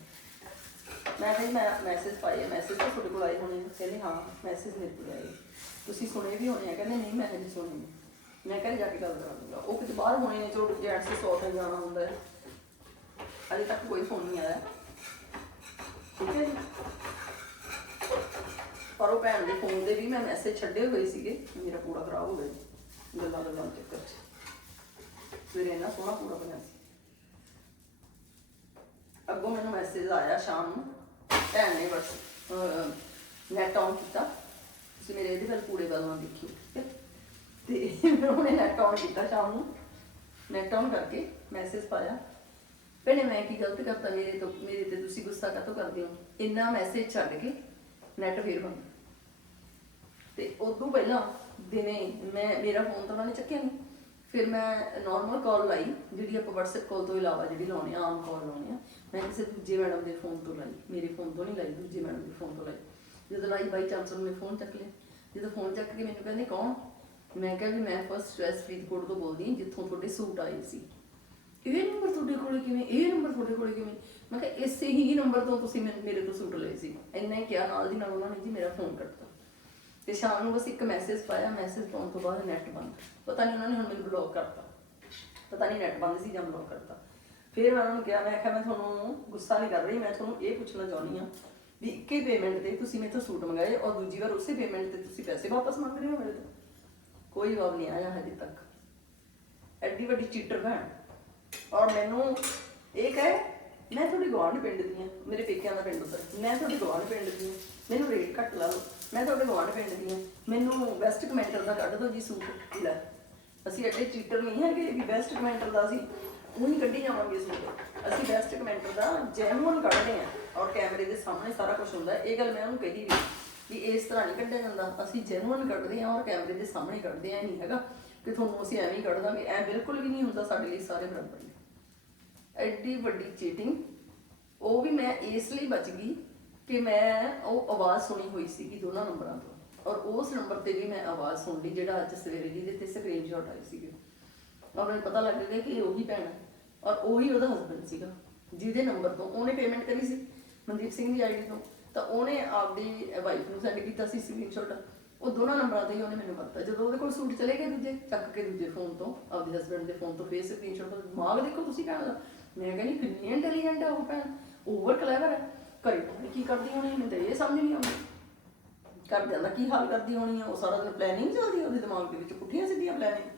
ਮੈਂ ਨਹੀਂ ਮੈਂ ਮੈਸੇਜ ਪਾਏ ਮੈਸੇਜ ਤਾਂ ਤੁਹਾਡੇ ਕੋਲ ਆਏ ਹੋਣੇ ਆ। ਕਹਿੰਦੇ ਹਾਂ ਮੈਸੇਜ ਮੇਰੇ ਕੋਲ ਆਏ ਤੁਸੀਂ ਸੁਣੇ ਵੀ ਹੋਣੇ ਆ, ਕਹਿੰਦੇ ਨਹੀਂ, ਮੈਂ ਨਹੀਂ ਸੁਣੇ ਮੈਂ ਕਹਿੰਦੇ ਜਾ ਕੇ ਗੱਲ ਕਰਾਂਗਾ ਉਹ ਕਿਤੇ ਬਾਹਰ ਹੋਣੇ ਨੇ ਚਲੋ ਜੈਂਟਸ ਦੇ ਸੌ ਤੇ ਜਾਣਾ ਹੁੰਦਾ ਹੈ। ਅਜੇ ਤੱਕ ਕੋਈ ਫੋਨ ਨਹੀਂ ਆਇਆ। ਠੀਕ ਹੈ ਜੀ। ਪਰ ਉਹ ਭੈਣ ਦੇ ਫੋਨ ਦੇ ਵੀ ਮੈਂ ਮੈਸੇਜ ਛੱਡੇ ਹੋਏ ਸੀਗੇ ਮੇਰਾ ਪੂਰਾ ਖਰਾਬ ਹੋ ਗਿਆ ਜੀ। ਗੱਲਾਂ ਗੱਲਾਂ ਦੇ ਚੱਕਰ 'ਚ। ਸਵੇਰੇ ਇੰਨਾ ਸੋਹਣਾ ਪੂਰਾ ਬਣਿਆ ਸੀ। ਅੱਗੋਂ ਮੈਨੂੰ ਮੈਸੇਜ ਆਇਆ ਸ਼ਾਮ ਨੂੰ। ਭੈਣ ਨੇ ਬਸ ਨੈਟ ਆਨ ਕੀਤਾ। ਤੁਸੀਂ ਮੇਰੇ ਇਹਦੇ ਵੱਲ ਪੂਰੇ ਵੱਲ ਨਾ ਦੇਖਿਓ, ਠੀਕ ਹੈ? ਉਹਨੇ ਨੈਟ ਆਨ ਕੀਤਾ ਸ਼ਾਮ ਨੂੰ। ਨੈਟ ਆਨ ਕਰਕੇ ਮੈਸੇਜ ਪਾਇਆ। ਭੈਣੇ, ਮੈਂ ਕੀ ਗਲਤ ਕਰਤਾ? ਮੇਰੇ ਤੋਂ, ਮੇਰੇ ਤੇ ਤੁਸੀਂ ਗੁੱਸਾ ਕਾਹਤੋਂ ਕਰਦੇ ਹੋ? ਇੰਨਾ ਮੈਸੇਜ ਛੱਡ ਕੇ ਨੈਟ ਫੇਰ ਬੰਦ। ਤੇ ਉਦੋਂ ਪਹਿਲਾਂ ਦਿਨੇ ਮੈਂ, ਮੇਰਾ ਫੋਨ ਤਾਂ ਉਹਨਾਂ ਨੇ ਚੱਕਿਆ ਨਹੀਂ। ਫਿਰ ਮੈਂ ਨਾਰਮਲ ਕਾਲ ਲਾਈ, ਜਿਹੜੀ ਆਪਾਂ WhatsApp ਕਾਲ ਤੋਂ ਇਲਾਵਾ ਜਿਹੜੀ ਲਾਉਣੀ ਆ, ਆਮ ਕਾਲ ਲਾਉਣੀ ਆ। ਮੈਂ ਕਿਸੇ ਦੂਜੇ ਮੈਡਮ ਦੇ ਫੋਨ ਤੋਂ ਲਾਈ ਮੇਰੇ ਫੋਨ ਤੋਂ ਨਹੀਂ ਲਾਈ ਦੂਜੇ ਮੈਡਮ ਦੇ ਫੋਨ ਤੋਂ ਲਾਈ ਜਦੋਂ ਲਾਈ ਬਾਈ ਚਾਂਸ ਉਹਨੇ ਫੋਨ ਚੱਕ ਲਿਆ ਜਦੋਂ ਫੋਨ ਚੱਕ ਕੇ ਮੈਨੂੰ ਕਹਿੰਦੇ ਕੌਣ ਮੈਂ ਕਿਹਾ ਵੀ ਮੈਂ ਫਸਟ ਸਟ੍ਰੈਸ ਫਰੀਦਕੋਟ ਤੋਂ ਬੋਲਦੀ ਹਾਂ ਜਿੱਥੋਂ ਤੁਹਾਡੇ ਸੂਟ ਆਏ ਸੀ ਇਹ ਨੰਬਰ ਤੁਹਾਡੇ ਕੋਲੇ ਕਿਵੇਂ ਇਹ ਨੰਬਰ ਤੁਹਾਡੇ ਕੋਲੇ ਕਿਵੇਂ ਮੈਂ ਕਿਹਾ ਇਸੇ ਹੀ ਨੰਬਰ ਤੋਂ ਤੁਸੀਂ ਮੇਰੇ ਤੋਂ ਸੂਟ ਲਏ ਸੀ ਇੰਨਾ ਹੀ ਕਿਹਾ ਨਾਲ ਦੀ ਨਾਲ ਉਹਨਾਂ ਨੇ ਜੀ ਮੇਰਾ ਫੋਨ ਕੱਟਤਾ ਤੇ ਸ਼ਾਮ ਨੂੰ ਬਸ ਇੱਕ ਮੈਸੇਜ ਪਾਇਆ ਮੈਸੇਜ ਪਾਉਣ ਤੋਂ ਬਾਅਦ ਨੈਟ ਬੰਦ ਪਤਾ ਨਹੀਂ ਉਹਨਾਂ ਨੇ ਹੁਣ ਮੈਨੂੰ ਬਲੌਕ ਕਰਤਾ ਪਤਾ ਨਹੀਂ ਨੈਟ ਬੰਦ ਸੀ ਜਾਂ ਬਲੌਕ ਕਰਤਾ ਫਿਰ ਮੈਂ ਉਹਨਾਂ ਨੂੰ ਕਿਹਾ, ਮੈਂ ਕਿਹਾ, ਮੈਂ ਤੁਹਾਨੂੰ ਗੁੱਸਾ ਨਹੀਂ ਕਰ ਰਹੀ, ਮੈਂ ਤੁਹਾਨੂੰ ਇਹ ਪੁੱਛਣਾ ਚਾਹੁੰਦੀ ਹਾਂ ਵੀ ਇੱਕੇ ਪੇਮੈਂਟ ਤੇ ਤੁਸੀਂ ਮੇਰੇ ਤੋਂ ਸੂਟ ਮੰਗਾਏ ਔਰ ਦੂਜੀ ਵਾਰ ਉਸੇ ਪੇਮੈਂਟ ਤੇ ਤੁਸੀਂ ਪੈਸੇ ਵਾਪਸ ਮੰਗ ਰਹੇ ਹੋ ਮੇਰੇ ਤੋਂ? ਕੋਈ ਜਵਾਬ ਨਹੀਂ ਆਇਆ ਹਜੇ ਤੱਕ। ਐਡੀ ਵੱਡੀ ਚੀਟਰ ਭੈਣ। ਔਰ ਮੈਨੂੰ ਇਹ ਕਹੇ, ਮੈਂ ਤੁਹਾਡੀ ਗਵਾਂਢ ਪਿੰਡ ਦੀ ਹਾਂ, ਮੇਰੇ ਪੇਕਿਆਂ ਦਾ ਪਿੰਡ ਉੱਧਰ। ਮੈਂ ਤੁਹਾਡੀ ਗਵਾਂਢ ਪਿੰਡ ਦੀ ਹਾਂ। ਮੈਨੂੰ ਰੇਟ ਘੱਟ ਲਾ ਲਓ ਮੈਂ ਤੁਹਾਡੇ ਗਵਾਂਢ ਪਿੰਡ ਦੀ ਹਾਂ। ਮੈਨੂੰ ਬੈਸਟ ਕਮੈਂਟਰ ਦਾ ਕੱਢ ਦਿਓ ਜੀ ਸੂਟ। ਲੈ, ਅਸੀਂ ਐਡੇ ਚੀਟਰ ਨਹੀਂ ਹੈਗੇ ਵੀ ਬੈਸਟ ਕਮੈਂਟਰ ਦਾ ਸੀ। ਉਹੀ ਕੱਢੀ ਜਾਵਾਂਗੇ ਸੂਟ ਅਸੀਂ ਵੈਸਟ ਕਮੈਂਟਰ ਦਾ ਜੈਨੂਅਨ ਕੱਢਦੇ ਹਾਂ ਔਰ ਕੈਮਰੇ ਦੇ ਸਾਹਮਣੇ ਸਾਰਾ ਕੁਝ ਹੁੰਦਾ ਹੈ। ਇਹ ਗੱਲ ਮੈਂ ਉਹਨੂੰ ਕਹੀ ਵੀ ਵੀ ਇਸ ਤਰ੍ਹਾਂ ਨਹੀਂ ਕੱਢਿਆ ਜਾਂਦਾ। ਅਸੀਂ ਜੈਨੂਅਨ ਕੱਢਦੇ ਹਾਂ ਔਰ ਕੈਮਰੇ ਦੇ ਸਾਹਮਣੇ ਕੱਢਦੇ ਹਾਂ, ਇਹ ਨਹੀਂ ਹੈਗਾ ਕਿ ਤੁਹਾਨੂੰ ਅਸੀਂ ਐਵੇਂ ਹੀ ਕੱਢ ਦਾਂਗੇ ਐ ਬਿਲਕੁਲ ਵੀ ਨਹੀਂ ਹੁੰਦਾ ਸਾਡੇ ਲਈ ਸਾਰੇ ਬਰਾਬਰ ਨੇ। ਐਡੀ ਵੱਡੀ ਚੀਟਿੰਗ ਉਹ ਵੀ ਮੈਂ ਇਸ ਲਈ ਬਚ ਗਈ ਕਿ ਮੈਂ ਉਹ ਆਵਾਜ਼ ਸੁਣੀ ਹੋਈ ਸੀਗੀ ਦੋਨਾਂ ਨੰਬਰਾਂ ਤੋਂ। ਔਰ ਉਸ ਨੰਬਰ ਤੇ ਵੀ ਮੈਂ ਆਵਾਜ਼ ਸੁਣ ਲਈ, ਜਿਹੜਾ ਅੱਜ ਸਵੇਰੇ ਜਿਹਦੇ ਤੇ ਸਕਰੀਨਸ਼ਾਟ ਆਏ ਸੀਗੇ। ਔਰ ਮੈਨੂੰ ਪਤਾ ਲੱਗ ਗਿਆ ਕਿ ਇਹ ਉਹੀ ਭੈਣ ਹੈ। ਔਰ ਉਹੀ ਉਹਦਾ ਹਸਬੰਡ ਸੀਗਾ, ਜਿਹਦੇ ਨੰਬਰ ਤੋਂ ਉਹਨੇ ਪੇਮੈਂਟ ਕਰੀ ਸੀ, ਮਨਦੀਪ ਸਿੰਘ ਦੀ ਆਈਡੀ ਤੋਂ। ਤਾਂ ਉਹਨੇ ਆਪਦੀ ਵਾਈਫ ਨੂੰ ਸੈਂਡ ਕੀਤਾ ਸੀ ਸਕਰੀਨਸ਼ਾਟ ਉਹ ਦੋਨਾਂ ਨੰਬਰਾਂ ਤੇ ਹੀ ਉਹਨੇ ਮੈਨੂੰ ਕਰਤਾ ਜਦੋਂ ਉਹਦੇ ਕੋਲ ਸੂਟ ਚਲੇ ਗਏ ਦੂਜੇ, ਚੱਕ ਕੇ ਦੂਜੇ ਫੋਨ ਤੋਂ, ਆਪਦੇ ਹਸਬੰਡ ਦੇ ਫੋਨ ਤੋਂ ਫੇਸ ਸਕਰੀਨਸ਼ਾਟ ਦਿਮਾਗ ਦੇਖੋ ਤੁਸੀਂ ਕਹਿਣ ਦਾ। ਮੈਂ ਕਹਿੰਦੀ, ਕਿੰਨੀ ਇੰਟੈਲੀਜੈਂਟ ਹੈ ਉਹ ਭੈਣ। ਓਵਰ ਕਲੈਵਰ ਹੈ ਘਰੇ ਪਤਾ ਕੀ ਕਰਦੀ ਹੋਣੀ, ਮੈਨੂੰ ਤਾਂ ਇਹ ਸਮਝ ਨਹੀਂ ਆਉਂਦੀ। ਘਰਦਿਆਂ ਦਾ ਕੀ ਹਾਲ ਕਰਦੀ ਹੋਣੀ ਆ? ਉਹ ਸਾਰਾ ਦਿਨ ਪਲੈਨਿੰਗ ਚੱਲਦੀ ਉਹਦੇ ਦਿਮਾਗ ਦੇ ਵਿੱਚ, ਪੁੱਠੀਆਂ ਸਿੱਧੀਆਂ ਪਲੈਨਿੰਗ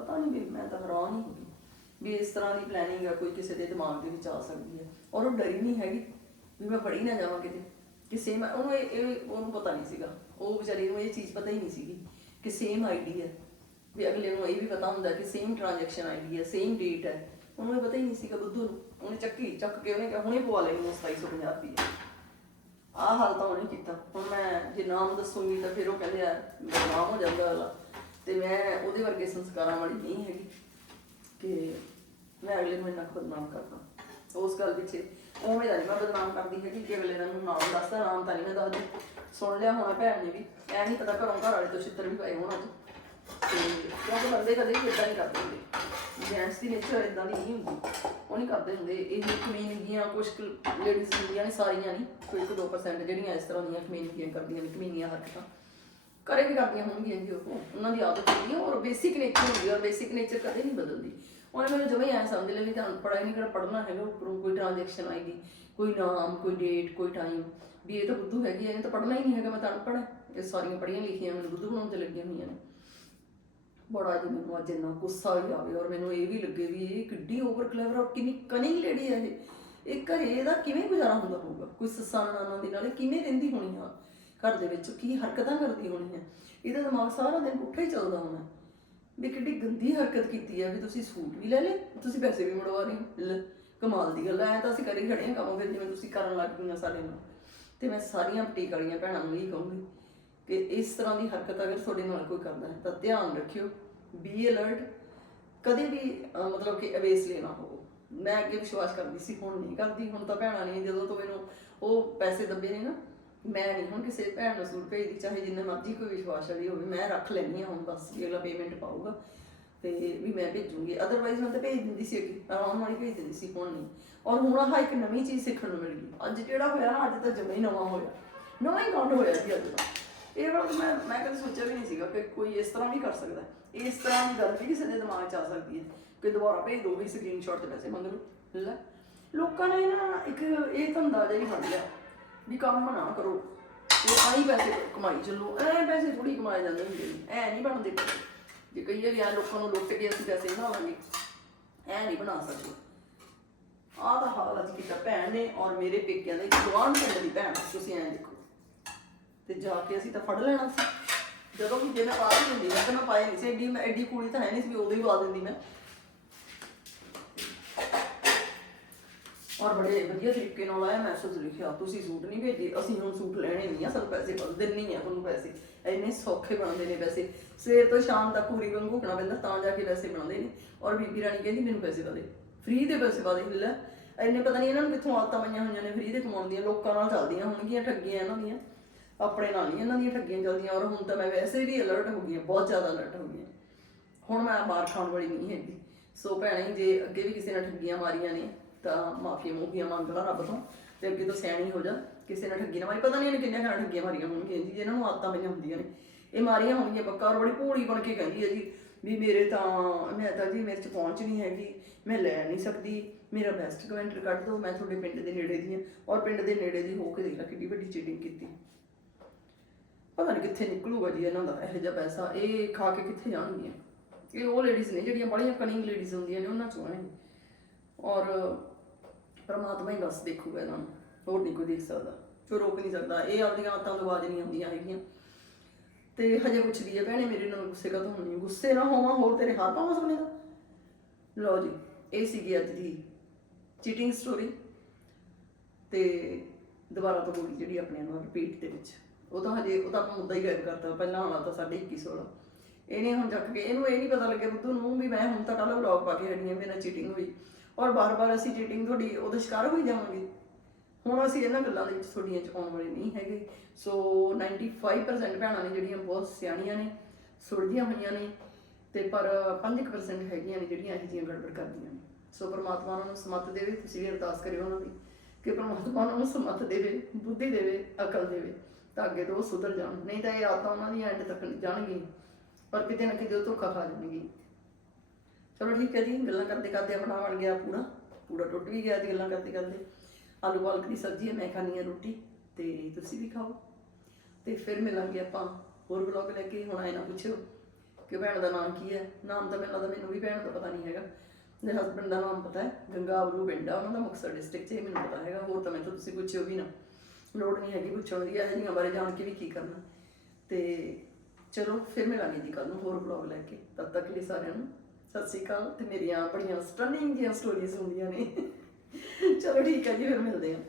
ਪਤਾ ਨਹੀਂ ਵੀ ਮੈਂ ਤਾਂ ਹੈਰਾਨ ਹੀ ਹੋ ਗਈ ਵੀ ਇਸ ਤਰ੍ਹਾਂ ਦੀ ਪਲੈਨਿੰਗ ਆ ਕੋਈ ਕਿਸੇ ਦੇ ਦਿਮਾਗ ਦੇ ਵਿੱਚ ਆ ਸਕਦੀ ਹੈ। ਔਰ ਉਹ ਡਰੀ ਨਹੀਂ ਹੈਗੀ ਵੀ ਮੈਂ ਫੜੀ ਨਾ ਜਾਵਾਂ ਕਿਤੇ। ਕਿ ਸੇਮ ਉਹਨੂੰ ਇਹ, ਇਹ- ਉਹਨੂੰ ਪਤਾ ਨਹੀਂ ਸੀਗਾ। ਉਹ ਵਿਚਾਰੀ ਨੂੰ ਇਹ ਚੀਜ਼ ਪਤਾ ਹੀ ਨਹੀਂ ਸੀਗੀ ਕਿ ਸੇਮ ਆਈਡੀ ਹੈ। ਵੀ ਅਗਲੇ ਨੂੰ ਇਹ ਵੀ ਪਤਾ ਹੁੰਦਾ ਕਿ ਸੇਮ ਟ੍ਰਾਂਜੈਕਸ਼ਨ ਆਈਡੀ ਹੈ ਸੇਮ ਡੇਟ ਹੈ। ਉਹਨੂੰ ਇਹ ਪਤਾ ਹੀ ਨਹੀਂ ਸੀਗਾ ਬੁੱਧੂ ਨੂੰ। ਉਹਨੇ ਚੱਕੀ, ਚੱਕ ਕੇ ਉਹਨੇ ਕਿਹਾ, ਹੁਣੇ ਪਵਾ ਲੈਣੀ 2750 ਰੁਪਏ। ਆਹ ਹਾਲ ਤਾਂ ਉਹਨੇ ਕੀਤਾ। ਹੁਣ ਮੈਂ ਜੇ ਨਾਮ ਦੱਸੂਗੀ ਤਾਂ ਫਿਰ ਉਹ ਕਹਿੰਦੇ ਆ ਬਦਨਾਮ ਹੋ ਜਾਂਦਾ ਅਗਲਾ। ਤੇ ਮੈਂ ਉਹਦੇ ਵਰਗੇ ਸੰਸਕਾਰਾਂ ਵਾਲੀ ਨਹੀਂ ਹੈਗੀ ਕਿ ਮੈਂ ਅਗਲੇ ਨੂੰ ਇੰਨਾ ਕੁ ਬਦਨਾਮ ਕਰਦਾ। ਉਸ ਗੱਲ ਪਿੱਛੇ ਉਵੇਂ ਦਾ ਨਹੀਂ ਮੈਂ ਬਦਨਾਮ ਕਰਦੀ ਹੈਗੀ ਕਿ ਅਗਲੇ ਨੂੰ ਨਾਮ ਦੱਸਦਾ ਨਾਮ ਤਾਂ ਨਹੀਂ ਮੈਂ ਦੱਸਦੀ। ਸੁਣ ਲਿਆ ਹੋਣਾ ਭੈਣ ਨੇ ਵੀ, ਐ ਨਹੀਂ ਪਤਾ ਘਰੋਂ ਘਰ ਵਾਲੇ ਤੋਂ ਛਿੱਤਰ ਵੀ ਪਏ ਹੋਣ ਅੱਜ। ਤੇ ਕਿਉਂਕਿ ਬੰਦੇ ਕਦੇ ਵੀ ਇਦਾਂ ਨਹੀਂ ਕਰਦੇ ਹੁੰਦੇ। ਜੈਂਟਸ ਦੀ ਨੇਚਰ ਇਦਾਂ ਦੀ ਨਹੀਂ ਹੁੰਦੀ। ਉਹ ਨਹੀਂ ਕਰਦੇ ਹੁੰਦੇ। ਇਹ ਕਮੀਨਗੀਆਂ ਕੁਝ ਲੇਡੀਜ਼ ਹੁੰਦੀਆਂ ਨੇ ਸਾਰੀਆਂ ਨਹੀਂ ਕੋਈ 1-2% ਜਿਹੜੀਆਂ ਇਸ ਤਰ੍ਹਾਂ ਦੀਆਂ ਕਮੀਨਗੀਆਂ ਕਰਦੀਆਂ ਨੇ ਕਮੀਨੀਆਂ ਹਰਕਤਾਂ। ਕਰੇ ਵੀ ਕਰਦੀਆਂ ਹੋਣਗੀਆਂ ਜੀ ਉਹ। ਉਹਨਾਂ ਦੀ ਆਦਤ ਹੁੰਦੀ ਹੈ ਔਰ ਬੇਸਿਕ ਨੇਚਰ ਹੁੰਦੀ ਹੈ ਔਰ ਬੇਸਿਕ ਨੇਚਰ ਕਦੇ ਨਹੀਂ ਬਦਲਦੀ। ਉਹਨੇ ਮੈਨੂੰ ਜਮੇ ਐ ਸਮਝ ਲਿਆ ਵੀ ਤਾਂ ਪੜਾਈ ਨਹੀਂ ਕਰ ਪੜਨਾ ਹੈਗਾ ਉੱਪਰੋਂ ਕੋਈ ਟ੍ਰਾਂਜੈਕਸ਼ਨ ਆਈਡੀ ਕੋਈ ਨਾਮ ਕੋਈ ਡੇਟ ਕੋਈ ਟਾਈਮ ਵੀ ਇਹ ਤਾਂ ਬੁੱਧੂ ਹੈਗੀ ਹੈ, ਇਹਨੇ ਤਾਂ ਪੜਨਾ ਹੀ ਨਹੀਂ ਹੈਗਾ ਮੈਂ ਤਾਂ ਅਨਪੜ੍ਹ ਹਾਂ ਇਹ ਸਾਰੀਆਂ ਪੜੀਆਂ ਲਿਖੀਆਂ ਮੈਨੂੰ ਬੁੱਧੂ ਬਣਾਉਣ ਤੇ ਲੱਗੀਆਂ ਹੋਈਆਂ ਨੇ। ਬੜਾ ਜੀ ਮੈਨੂੰ ਅੱਜ ਇੰਨਾ ਗੁੱਸਾ ਵੀ ਆਵੇ ਔਰ ਮੈਨੂੰ ਇਹ ਵੀ ਲੱਗੇ ਵੀ ਇਹ ਕਿੱਡੀ ਓਵਰ ਕਲੇਵਰ ਔਰ ਕਿੰਨੀ ਕਨਿੰਗ ਲੇਡੀ ਹੈ ਇਹ। ਇਹ ਘਰੇ ਇਹਦਾ ਕਿਵੇਂ ਗੁਜ਼ਾਰਾ ਹੁੰਦਾ ਹੋਊਗਾ? ਕੋਈ ਸੱਸਾਂ ਨਾਨਾਂ ਦੇ ਨਾਲ ਕਿਵੇਂ ਰਹਿੰਦੀ ਹੋਣੀ ਆ? ਘਰ ਦੇ ਵਿੱਚ ਕੀ ਹਰਕਤਾਂ ਕਰਦੀ ਹੋਣੀ ਹੈ? ਇਹਦਾ ਦਿਮਾਗ ਸਾਰਾ ਦਿਨ ਪੁੱਠਾ ਹੀ ਚੱਲਦਾ ਹੋਣਾ ਵੀ ਕਿੱਡੀ ਗੰਦੀ ਹਰਕਤ ਕੀਤੀ ਹੈ ਵੀ ਤੁਸੀਂ ਸੂਟ ਵੀ ਲੈ ਲਏ, ਤੁਸੀਂ ਪੈਸੇ ਵੀ ਮੁੜਵਾ ਰਹੇ ਹੋ ਕਮਾਲ ਦੀ ਗੱਲ ਐ ਤਾਂ ਅਸੀਂ ਕਰੀ ਖੜੇ ਹਾਂ ਕੰਮ ਫਿਰ ਜਿਵੇਂ ਤੁਸੀਂ ਕਰਨ ਲੱਗ ਪਈਆਂ ਸਾਡੇ ਨਾਲ। ਤੇ ਮੈਂ ਸਾਰੀਆਂ ਬੁਟੀਕ ਵਾਲੀਆਂ ਭੈਣਾਂ ਨੂੰ ਇਹ ਕਹੂੰਗੀ ਕਿ ਇਸ ਤਰ੍ਹਾਂ ਦੀ ਹਰਕਤ ਅਗਰ ਤੁਹਾਡੇ ਨਾਲ ਕੋਈ ਕਰਦਾ ਹੈ, ਤਾਂ ਧਿਆਨ ਰੱਖਿਓ ਬੀ ਅਲਰਟ ਕਦੇ ਵੀ ਮਤਲਬ ਕਿ ਅਵੇਸ ਲੈਣਾ ਹੋਵੋ। ਮੈਂ ਅੱਗੇ ਵਿਸ਼ਵਾਸ ਕਰਦੀ ਸੀ, ਹੁਣ ਨਹੀਂ ਕਰਦੀ, ਹੁਣ ਤਾਂ ਭੈਣਾਂ ਨੇ ਜਦੋਂ ਤੋਂ ਮੈਨੂੰ ਉਹ ਪੈਸੇ ਦੱਬੇ ਨੇ ਨਾ ਮੈਂ ਨਹੀਂ ਹੁਣ ਕਿਸੇ ਭੈਣ ਨੂੰ ਸੂਟ ਭੇਜਦੀ, ਚਾਹੇ ਜਿੰਨਾ ਮਰਜ਼ੀ ਕੋਈ ਵਿਸ਼ਵਾਸ ਵਾਲੀ ਹੋਵੇ, ਮੈਂ ਰੱਖ ਲੈਣੀ ਹਾਂ ਹੁਣ ਬਸ, ਵੀ ਅਗਲਾ ਪੇਮੈਂਟ ਪਾਊਗਾ। ਤੇ ਵੀ ਮੈਂ ਭੇਜੂੰਗੀ। ਅਦਰਵਾਈਜ਼ ਮੈਂ ਤਾਂ ਭੇਜ ਦਿੰਦੀ ਸੀ ਅੱਗੇ ਆਰਾਮ ਨਾਲ ਹੀ ਭੇਜ ਦਿੰਦੀ ਸੀ, ਹੁਣ ਨਹੀਂ ਔਰ ਹੁਣ ਆਹ ਇੱਕ ਨਵੀਂ ਚੀਜ਼ ਸਿੱਖਣ ਨੂੰ ਮਿਲ ਗਈ। ਅੱਜ ਜਿਹੜਾ ਹੋਇਆ ਨਾ ਅੱਜ ਤਾਂ ਜਮਾ ਹੀ ਨਵਾਂ ਹੋਇਆ। ਨਵਾਂ ਹੀ ਕਾਂਡ ਹੋਇਆ ਜੀ ਅੱਜ ਤਾਂ। ਇਹ ਵਾਰ ਮੈਂ ਮੈਂ ਕਦੇ ਸੋਚਿਆ ਵੀ ਨਹੀਂ ਸੀਗਾ ਕਿ ਕੋਈ ਇਸ ਤਰ੍ਹਾਂ ਵੀ ਕਰ ਸਕਦਾ। ਇਸ ਤਰ੍ਹਾਂ ਦੀ ਗੱਲ ਵੀ ਕਿਸੇ ਦੇ ਦਿਮਾਗ 'ਚ ਆ ਸਕਦੀ ਹੈ। ਕਿ ਦੁਬਾਰਾ ਭੇਜ ਦੋ, ਵੀ ਸਕਰੀਨਸ਼ਾਟ ਤੇ ਪੈਸੇ ਮੰਗ ਲਓ। ਲੈ। ਲੋਕਾਂ ਨੇ ਨਾ ਇੱਕ ਇਹ ਧੰਦਾ ਜਿਹਾ ਹੀ ਫੜ ਲਿਆ। ਵੀ ਕੰਮ ਨਾ ਕਰੋ। ਤੇ ਆਈ ਪੈਸੇ ਕਮਾਈ ਚੱਲੋ। ਐ ਪੈਸੇ ਥੋੜੀ ਕਮਾਏ ਜਾਂਦੇ ਹੁੰਦੇ ਨੇ। ਐ ਨਹੀਂ ਬਣਦੇ ਜੇ ਕਹੀਏ ਵੀ ਆ ਲੋਕਾਂ ਨੂੰ ਲੁੱਟ ਕੇ ਅਸੀਂ ਪੈਸੇ ਬਣਾਵਾਂਗੇ, ਐ ਨਹੀਂ ਬਣਾ ਸਕਦੇ। ਆਹ ਦਾ ਹਾਲ ਅੱਜ ਕੀਤਾ ਭੈਣ ਨੇ ਔਰ ਮੇਰੇ ਪੇਕਿਆਂ ਦੇ ਜਵਾਨ ਪਿੰਡ ਦੀ ਭੈਣ, ਤੁਸੀਂ ਐਂ ਦੇਖੋ। ਤੇ ਜਾ ਕੇ ਅਸੀਂ ਤਾਂ ਫੜ ਲੈਣਾ ਸੀ। ਜਦੋਂ ਵੀ ਜੇ ਮੈਂ ਪਾ ਦਿੰਦੀ ਮੈਂ ਤਾਂ ਮੈਂ ਪਾਏ ਨਹੀਂ ਸੀ। ਐਡੀ ਮੈਂ ਐਡੀ ਕੁੜੀ ਤਾਂ ਹੈ ਨਹੀਂ ਸੀ ਵੀ ਉਦੋਂ ਹੀ ਪਾ ਦਿੰਦੀ ਮੈਂ। ਔਰ ਬੜੇ ਵਧੀਆ ਤਰੀਕੇ ਨਾਲ ਆਇਆ ਮੈਸੇਜ ਲਿਖਿਆ। ਤੁਸੀਂ ਸੂਟ ਨਹੀਂ ਭੇਜੇ, ਅਸੀਂ ਹੁਣ ਸੂਟ ਲੈਣੇ ਨਹੀਂ ਆ, ਸਾਨੂੰ ਪੈਸੇ ਬਸ ਦਿੰਨੀ ਆ ਤੁਹਾਨੂੰ ਪੈਸੇ। ਇੰਨੇ ਸੌਖੇ ਬਣਦੇ ਨੇ ਪੈਸੇ। ਸਵੇਰ ਤੋਂ ਸ਼ਾਮ ਤੱਕ ਪੂਰੀ ਵਾਂਗੂ ਘੁਕਣਾ ਪੈਂਦਾ, ਤਾਂ ਜਾ ਕੇ ਪੈਸੇ ਬਣਾਉਂਦੇ ਨੇ। ਔਰ ਬੀਬੀ ਰਾਣੀ ਕਹਿੰਦੀ, ਮੈਨੂੰ ਪੈਸੇ ਪਾ ਦੇ ਫ੍ਰੀ ਦੇ ਪੈਸੇ ਪਾ ਦੇ, ਲੈ। ਇੰਨੇ ਪਤਾ ਨਹੀਂ ਇਹਨਾਂ ਨੂੰ ਕਿੱਥੋਂ ਆਦਤਾਂ ਪਈਆਂ ਹੋਈਆਂ ਨੇ ਫ੍ਰੀ ਦੇ ਕਮਾਉਣ ਦੀਆਂ ਲੋਕਾਂ ਨਾਲ ਚੱਲਦੀਆਂ ਹੋਣਗੀਆਂ, ਠੱਗੀਆਂ ਇਹਨਾਂ ਦੀਆਂ। ਆਪਣੇ ਨਾਲ ਨਹੀਂ ਇਹਨਾਂ ਦੀਆਂ ਠੱਗੀਆਂ ਚੱਲਦੀਆਂ। ਔਰ ਹੁਣ ਤਾਂ ਮੈਂ ਵੈਸੇ ਵੀ ਅਲਰਟ ਹੋ ਗਈ ਹਾਂ, ਬਹੁਤ ਜ਼ਿਆਦਾ ਅਲਰਟ ਹੋ ਗਈ ਹਾਂ। ਹੁਣ ਮੈਂ ਮਾਰ ਖਾਣ ਵਾਲੀ ਨਹੀਂ ਹੈਗੀ। ਸੋ ਭੈਣੇ, ਜੇ ਅੱਗੇ ਵੀ ਕਿਸੇ ਨੇ ਠੱਗੀਆਂ ਮਾਰੀਆਂ ਨੇ ਤਾਂ ਮਾਫੀ ਮੂਫੀਆਂ ਮੰਗ ਲਾ ਰੱਬ ਤੋਂ, ਤੇ ਅੱਗੇ ਤੋਂ ਸਿਆਣੀ ਹੋ ਜਾ, ਕਿਸੇ ਨੇ ਠੱਗੀ ਨਾ ਮਾਰੀ, ਪਤਾ ਨਹੀਂ ਇਹਨੇ ਕਿੰਨੀਆਂ ਖਾਣ ਠੱਗੀਆਂ ਮਾਰੀਆਂ ਹੋਣਗੀਆਂ ਜੀ, ਇਹਨਾਂ ਨੂੰ ਆਦਤਾਂ ਪਈਆਂ ਹੁੰਦੀਆਂ ਨੇ। ਇਹ ਮਾਰੀਆਂ ਹੋਣਗੀਆਂ ਪੱਕਾ, ਔਰ ਬੜੀ ਭੋਲੀ ਬਣ ਕੇ ਕਹਿੰਦੀ ਹੈ ਜੀ, ਵੀ ਮੇਰੇ ਤਾਂ, ਮੈਂ ਤਾਂ ਜੀ ਮੇਰੇ ਚ ਪਹੁੰਚ ਨਹੀਂ ਹੈਗੀ, ਮੈਂ ਲੈ ਨਹੀਂ ਸਕਦੀ, ਮੇਰਾ ਬੈਸਟ ਕਮੈਂਟਰ ਕੱਢ ਦਿਓ ਮੈਂ ਤੁਹਾਡੇ ਪਿੰਡ ਦੇ ਨੇੜੇ ਦੀ ਹਾਂ, ਔਰ ਪਿੰਡ ਦੇ ਨੇੜੇ ਦੀ ਹੋ ਕੇ ਦੇਖ ਲਾ ਕਿੰਨੀ ਵੱਡੀ ਚੀਟਿੰਗ ਕੀਤੀ। ਪਤਾ ਨਹੀਂ ਕਿੱਥੇ ਨਿਕਲੂਗਾ ਜੀ ਇਹਨਾਂ ਦਾ, ਇਹੋ ਜਿਹਾ ਪੈਸਾ, ਇਹ ਖਾ ਕੇ ਕਿੱਥੇ ਜਾਣਗੀਆਂ? ਇਹ ਉਹ ਲੇਡੀਜ਼ ਨੇ ਜਿਹੜੀਆਂ ਬੜੀਆਂ ਕਨਿੰਗ ਲੇਡੀਜ਼ ਹੁੰਦੀਆਂ ਨੇ, ਉਹਨਾਂ ਚੋਂ ਨੇ। ਔਰ ਪਰਮਾਤਮਾ ਹੀ ਬਸ ਦੇਖੂਗਾ ਇਹਨਾਂ ਨੂੰ, ਹੋਰ ਨਹੀਂ ਕੋਈ ਦੇਖ ਸਕਦਾ, ਕੋਈ ਰੋਕ ਨਹੀਂ ਸਕਦਾ। ਇਹ ਆਪਦੀਆਂ ਆਤਾਂ ਤੋਂ ਬਾਜ ਨਹੀਂ ਆਉਂਦੀਆਂ ਹੈਗੀਆਂ। ਤੇ ਹਜੇ ਪੁੱਛਦੀ ਹੈ ਭੈਣੇ ਮੇਰੇ ਨਾਲ ਗੁੱਸੇ ਕਦੋਂ ਹੋਣੀ ਗੁੱਸੇ ਨਾ ਹੋਵਾਂ, ਹੋਰ ਤੇਰੇ ਹੱਥ ਪਾਵਾਂ ਸੋਨੇ ਦਾ? ਲਓ ਜੀ, ਇਹ ਸੀਗੀ ਅੱਜ ਦੀ ਚੀਟਿੰਗ ਸਟੋਰੀ ਤੇ ਦੁਬਾਰਾ ਤੋਂ ਬੋਲੀ ਜਿਹੜੀ ਆਪਣੇ ਨਾਲ ਰਿਪੀਟ ਦੇ ਵਿੱਚ। ਉਹ ਤਾਂ ਹਜੇ, ਉਹ ਤਾਂ ਆਪਾਂ ਮੁੱਦਾ ਹੀ ਗਾਇਬ ਕਰਤਾ, ਪਹਿਲਾਂ ਵਾਲਾ ਤਾਂ ਸਾਡੇ 21 16 ਇਹਨੇ ਹੁਣ ਚੱਕ ਕੇ, ਇਹਨੂੰ ਇਹ ਨਹੀਂ ਪਤਾ ਲੱਗਿਆ ਬੁੱਧੂ ਨੂੰ ਵੀ ਮੈਂ ਹੁਣ ਤਾਂ ਕੱਲ ਵਲੌਗ ਪਾ ਕੇ ਹਟੀ ਮੇਰੇ ਨਾਲ ਚੀਟਿੰਗ ਹੋਈ। ਔਰ ਬਾਰ-ਬਾਰ ਅਸੀਂ ਚੀਟਿੰਗ ਤੁਹਾਡੀ ਉਹਦਾ ਸ਼ਿਕਾਰ ਹੋਈ ਜਾਵਾਂਗੇ। ਹੁਣ ਅਸੀਂ ਇਹਨਾਂ ਗੱਲਾਂ ਦੇ ਵਿੱਚ ਤੁਹਾਡੀਆਂ ਚ ਆਉਣ ਵਾਲੇ ਨਹੀਂ ਹੈਗੇ। ਸੋ 95% ਭੈਣਾਂ ਨੇ ਜਿਹੜੀਆਂ ਬਹੁਤ ਸਿਆਣੀਆਂ ਨੇ ਸੁਲਝੀਆਂ ਹੋਈਆਂ ਨੇ, ਤੇ ਪਰ 5% ਹੈਗੀਆਂ ਨੇ ਜਿਹੜੀਆਂ ਇਹੋ ਜਿਹੀਆਂ ਗੜਬੜ ਕਰਦੀਆਂ ਨੇ। ਸੋ ਪ੍ਰਮਾਤਮਾ ਉਹਨਾਂ ਨੂੰ ਸਮੱਤ ਦੇਵੇ, ਤੁਸੀਂ ਵੀ ਅਰਦਾਸ ਕਰਿਓ ਉਹਨਾਂ ਦੀ ਕਿ ਪ੍ਰਮਾਤਮਾ ਉਹਨਾਂ ਨੂੰ ਸਮੱਤ ਦੇਵੇ, ਬੁੱਧੀ ਦੇਵੇ, ਅਕਲ ਦੇਵੇ, ਤਾਂ ਅੱਗੇ ਤੋਂ ਉਹ ਸੁਧਰ ਜਾਣ। ਨਹੀਂ ਤਾਂ ਇਹ ਆਦਤਾਂ ਉਹਨਾਂ ਦੀਆਂ ਐਂਡ ਤੱਕ ਜਾਣਗੀਆਂ। ਪਰ ਕਿਤੇ ਨਾ ਕਿਤੇ ਉਹ ਧੋਖਾ ਖਾ ਜਾਣਗੇ ਚਲੋ ਠੀਕ ਹੈ ਜੀ, ਗੱਲਾਂ ਕਰਦੇ ਕਰਦੇ ਆਪਣਾ ਬਣ ਗਿਆ ਪੂੜਾ ਪੂੜਾ ਟੁੱਟ ਵੀ ਗਿਆ ਜੀ ਗੱਲਾਂ ਕਰਦੇ ਕਰਦੇ। ਆਲੂ ਪਾਲਕ ਦੀ ਸਬਜ਼ੀ ਹੈ, ਮੈਂ ਖਾਣੀ ਹੈ ਰੋਟੀ, ਤੇ ਤੁਸੀਂ ਵੀ ਖਾਓ। ਤੇ ਫਿਰ ਮਿਲਾਂਗੇ ਆਪਾਂ ਹੋਰ ਵਲੌਗ ਲੈ ਕੇ, ਹੁਣ ਆਏ ਨਾ ਪੁੱਛਿਓ ਕਿ ਭੈਣ ਦਾ ਨਾਮ ਕੀ ਹੈ। ਨਾਮ ਤਾਂ ਮੈਨੂੰ ਲੱਗਦਾ ਮੈਨੂੰ ਵੀ ਭੈਣ ਦਾ ਪਤਾ ਨਹੀਂ ਹੈਗਾ ਮੇਰੇ ਹਸਬੰਡ ਦਾ ਨਾਮ ਪਤਾ ਹੈ ਗੰਗਾਵਰੂ ਪਿੰਡ ਆ ਉਹਨਾਂ ਦਾ ਮੁਕਤਸਰ ਡਿਸਟ੍ਰਿਕਟ 'ਚ ਇਹ ਮੈਨੂੰ ਪਤਾ ਹੈਗਾ, ਹੋਰ ਤਾਂ ਮੈਨੂੰ ਤੁਸੀਂ ਪੁੱਛਿਓ ਵੀ ਨਾ। ਲੋੜ ਨਹੀਂ ਹੈਗੀ ਪੁੱਛਣ ਦੀ, ਇਹ ਜਿਹੀਆਂ ਬਾਰੇ ਜਾਣ ਕੇ ਵੀ ਕੀ ਕਰਨਾ। ਤੇ ਚਲੋ, ਫਿਰ ਮਿਲਾਂਗੇ ਜੀ ਕੱਲ ਨੂੰ ਹੋਰ ਵਲੌਗ ਲੈ ਕੇ, ਤਦ ਤੱਕ ਲਈ ਸਾਰਿਆਂ ਨੂੰ ਸਤਿ ਸ਼੍ਰੀ ਅਕਾਲ ਤੇ ਮੇਰੀਆਂ ਬੜੀਆਂ ਸਟਨਿੰਗ ਜਿਹੀਆਂ ਸਟੋਰੀਜ਼ ਹੁੰਦੀਆਂ ਨੇ। ਚਲੋ ਠੀਕ ਹੈ ਜੀ, ਫਿਰ ਮਿਲਦੇ ਹਾਂ